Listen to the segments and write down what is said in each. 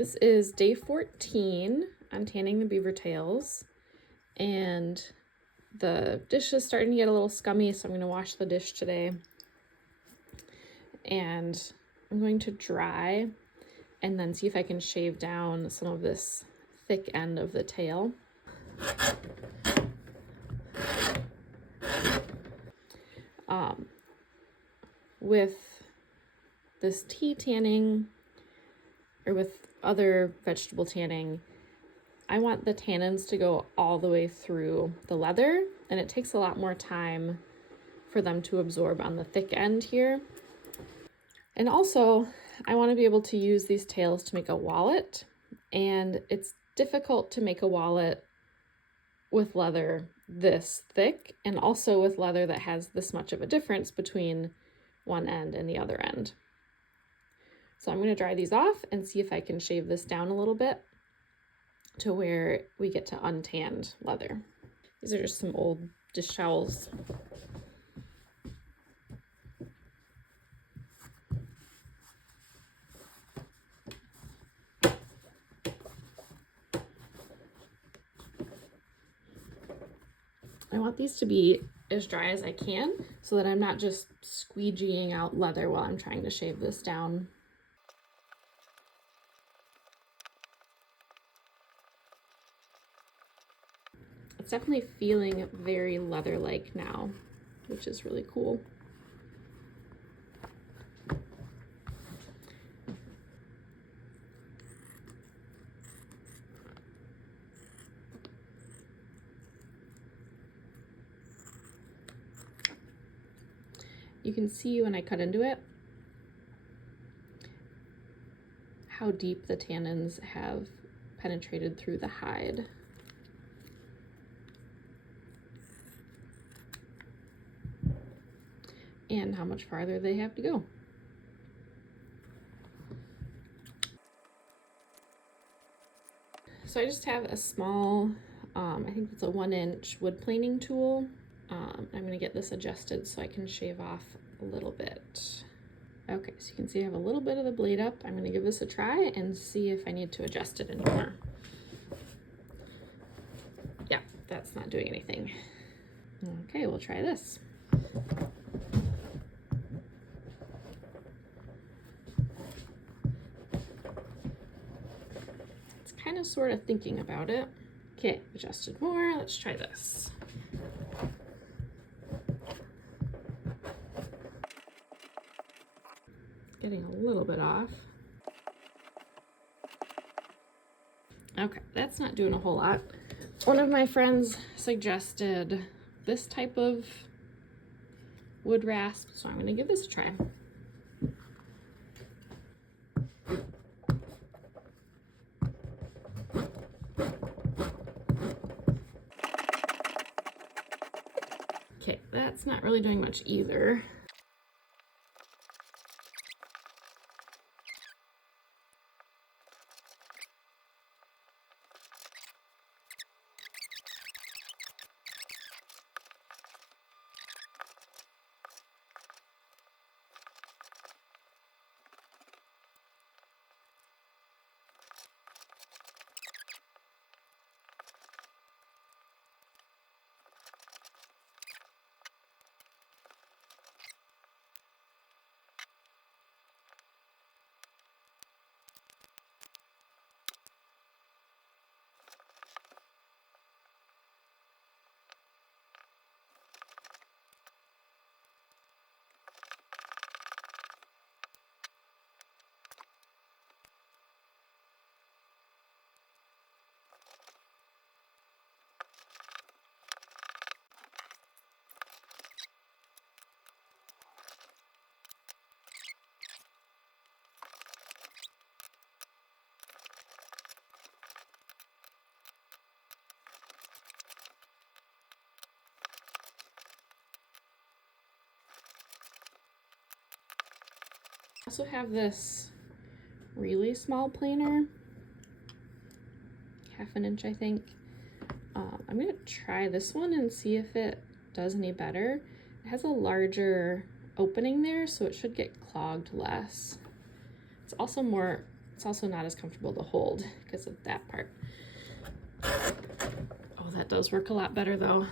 This is day 14 on tanning the beaver tails, and the dish is starting to get a little scummy, so I'm going to wash the dish today. And I'm going to dry and then see if I can shave down some of this thick end of the tail. With this tea tanning, or with other vegetable tanning, I want the tannins to go all the way through the leather, and it takes a lot more time for them to absorb on the thick end here. And also, I want to be able to use these tails to make a wallet, and it's difficult to make a wallet with leather this thick, and also with leather that has this much of a difference between one end and the other end. So I'm going to dry these off and see if I can shave this down a little bit to where we get to untanned leather. These are just some old dish towels. I want these to be as dry as I can so that I'm not just squeegeeing out leather while I'm trying to shave this down. It's definitely feeling very leather-like now, which is really cool. You can see when I cut into it how deep the tannins have penetrated through the hide. And how much farther they have to go. So I just have a small, I think it's a 1-inch wood planing tool. I'm gonna get this adjusted so I can shave off a little bit. Okay, so you can see I have a little bit of the blade up. I'm gonna give this a try and see if I need to adjust it anymore. Yeah, that's not doing anything. Okay, we'll try this. It's kind of sort of thinking about it. Okay, adjusted more. Let's try this. Getting a little bit off. Okay, that's not doing a whole lot. One of my friends suggested this type of wood rasp, so I'm going to give this a try. Okay, that's not really doing much either. I also have this really small planer, 1/2 inch I think. I'm gonna try this one and see if it does any better. It has a larger opening there, so it should get clogged less. It's it's also not as comfortable to hold because of that part. Oh, that does work a lot better though.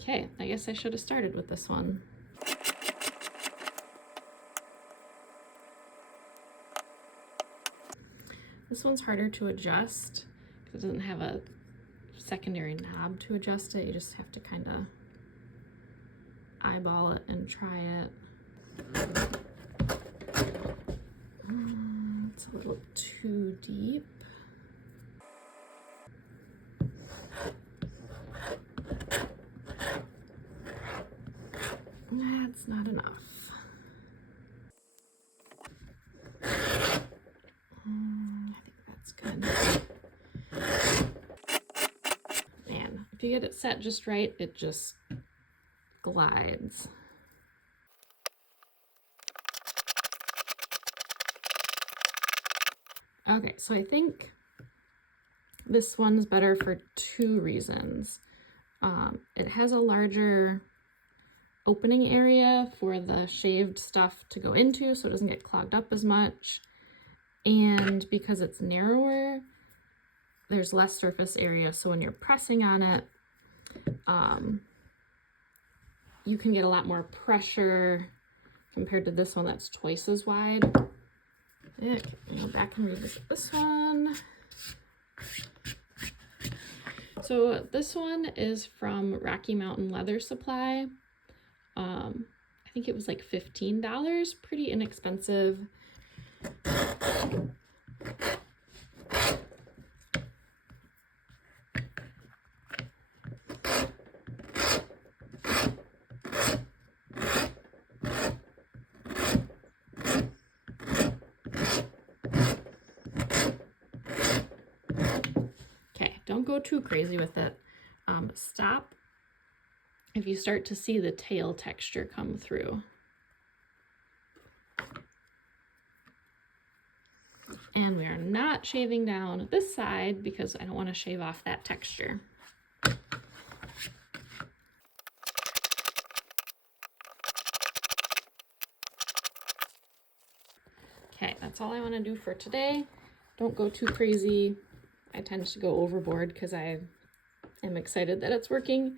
Okay, I guess I should have started with this one. This one's harder to adjust because it doesn't have a secondary knob to adjust it. You just have to kind of eyeball it and try it. It's a little too deep. That's not enough. I think that's good. Man, if you get it set just right, it just glides. Okay, so I think this one's better for two reasons. It has a larger opening area for the shaved stuff to go into so it doesn't get clogged up as much. And because it's narrower, there's less surface area. So when you're pressing on it, you can get a lot more pressure compared to this one that's twice as wide. Okay, go back and revisit this one. So this one is from Rocky Mountain Leather Supply. I think it was like $15, pretty inexpensive. Okay, don't go too crazy with it. Stop if you start to see the tail texture come through. And we are not shaving down this side because I don't want to shave off that texture. Okay, that's all I want to do for today. Don't go too crazy. I tend to go overboard because I am excited that it's working.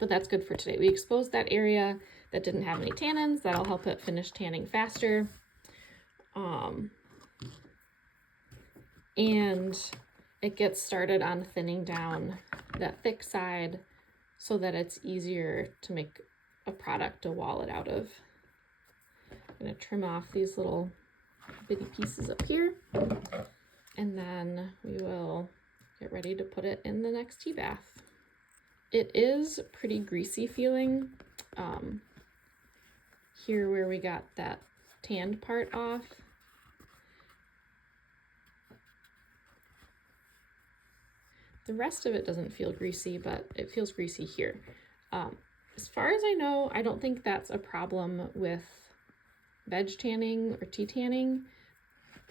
But that's good for today. We exposed that area that didn't have any tannins. That'll help it finish tanning faster. And it gets started on thinning down that thick side so that it's easier to make a product to wall it out of. I'm going to trim off these little bitty pieces up here, and then we will get ready to put it in the next tea bath. It is pretty greasy feeling here where we got that tanned part off. The rest of it doesn't feel greasy, but it feels greasy here. As far as I know, I don't think that's a problem with veg tanning or tea tanning.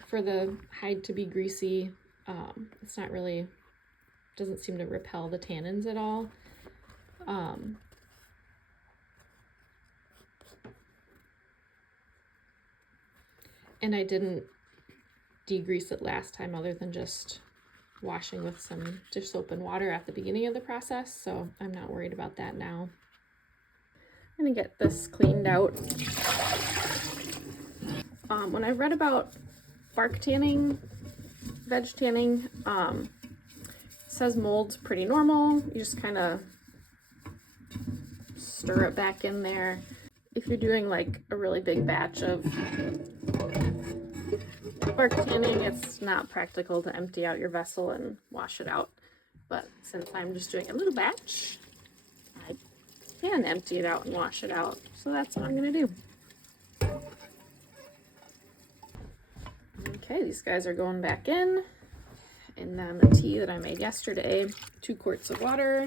For the hide to be greasy, it's not really, doesn't seem to repel the tannins at all. And I didn't degrease it last time other than just washing with some dish soap and water at the beginning of the process, so I'm not worried about that now. I'm gonna get this cleaned out. When I read about bark tanning, veg tanning, it says mold's pretty normal. You just kind of stir it back in there. If you're doing like a really big batch of bark tanning, it's not practical to empty out your vessel and wash it out. But since I'm just doing a little batch, I can empty it out and wash it out. So that's what I'm gonna do. Okay, these guys are going back in. And then the tea that I made yesterday, 2 quarts of water,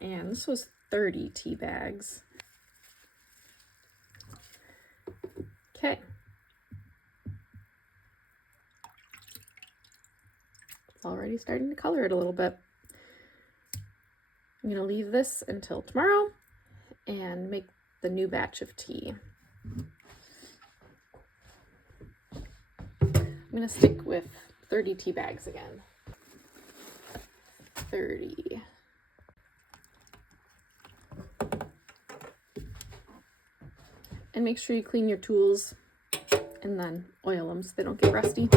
and this was 30 tea bags. Okay. It's already starting to color it a little bit. I'm going to leave this until tomorrow and make the new batch of tea. I'm going to stick with 30 tea bags again. 30. And make sure you clean your tools and then oil them so they don't get rusty.